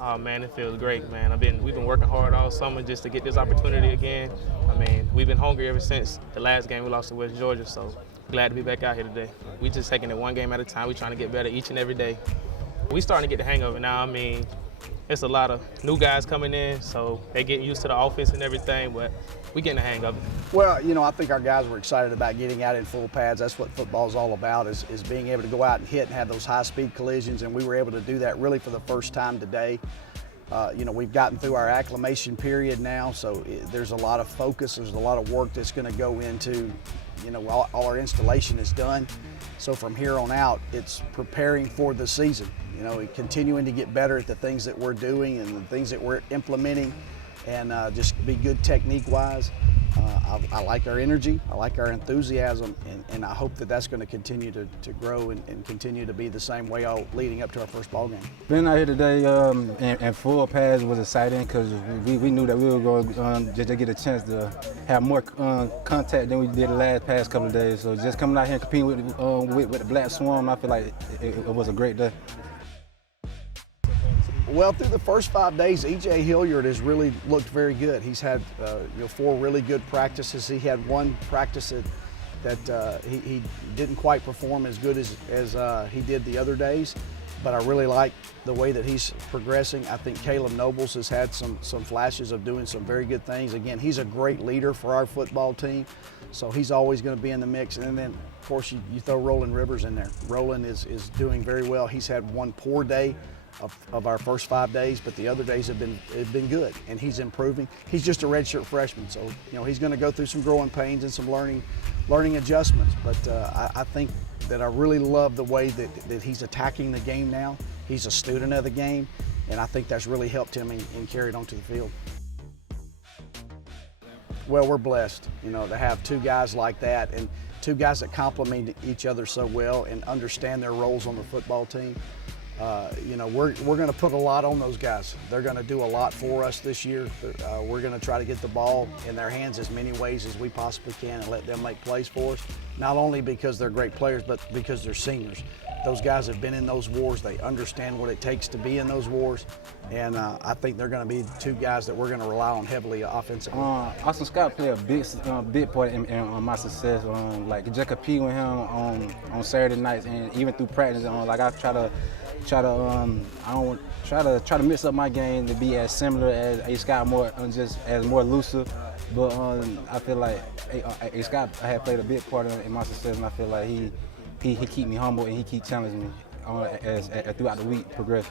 Oh man, it feels great, man. We've been working hard all summer just to get this opportunity again. I mean, we've been hungry ever since the last game we lost to West Georgia, so glad to be back out here today. We just taking it one game at a time. We trying to get better each and every day. We starting to get the hang of it now. I mean, it's a lot of new guys coming in, so they getting used to the offense and everything, but we getting the hang of it. Well, I think our guys were excited about getting out in full pads. That's what football is all about, is being able to go out and hit and have those high-speed collisions, and we were able to do that really for the first time today. We've gotten through our acclimation period now, so there's a lot of focus, there's a lot of work that's going to go into, all our installation is done. So from here on out, it's preparing for the season, continuing to get better at the things that we're doing and the things that we're implementing, and just be good technique-wise. I like our energy, I like our enthusiasm, and I hope that that's going to continue to grow and continue to be the same way all leading up to our first ball game. Being out here today and full pads was exciting because we knew that we were going just to get a chance to have more contact than we did the last past couple of days. So just coming out here and competing with the Black Swarm, I feel like it was a great day. Well, through the first 5 days, E.J. Hilliard has really looked very good. He's had 4 really good practices. He had one practice that he didn't quite perform as good as he did the other days, but I really like the way that he's progressing. I think Caleb Nobles has had some flashes of doing some very good things. Again, he's a great leader for our football team, so he's always going to be in the mix. And then, of course, you throw Roland Rivers in there. Roland is doing very well. He's had one poor day of our first 5 days, but the other days have been good, and he's improving. He's just a redshirt freshman, so he's going to go through some growing pains and some learning adjustments. But I think that I really love the way that he's attacking the game now. He's a student of the game, and I think that's really helped him and carried onto the field. Well, we're blessed, to have 2 guys like that, and 2 guys that complement each other so well and understand their roles on the football team. We're going to put a lot on those guys. They're going to do a lot for us this year. We're going to try to get the ball in their hands as many ways as we possibly can and let them make plays for us, not only because they're great players, but because they're seniors. Those guys have been in those wars. They understand what it takes to be in those wars, and I think they're going to be 2 guys that we're going to rely on heavily offensively. Austin Scott played a big part in my success. Like just compete with him on Saturday nights, and even through practice. I try to mix up my game to be as similar as A. Scott, just as more elusive. But I feel like A. Scott had played a big part in my success, and I feel like he keep me humble and he keep challenging me as throughout the week progress.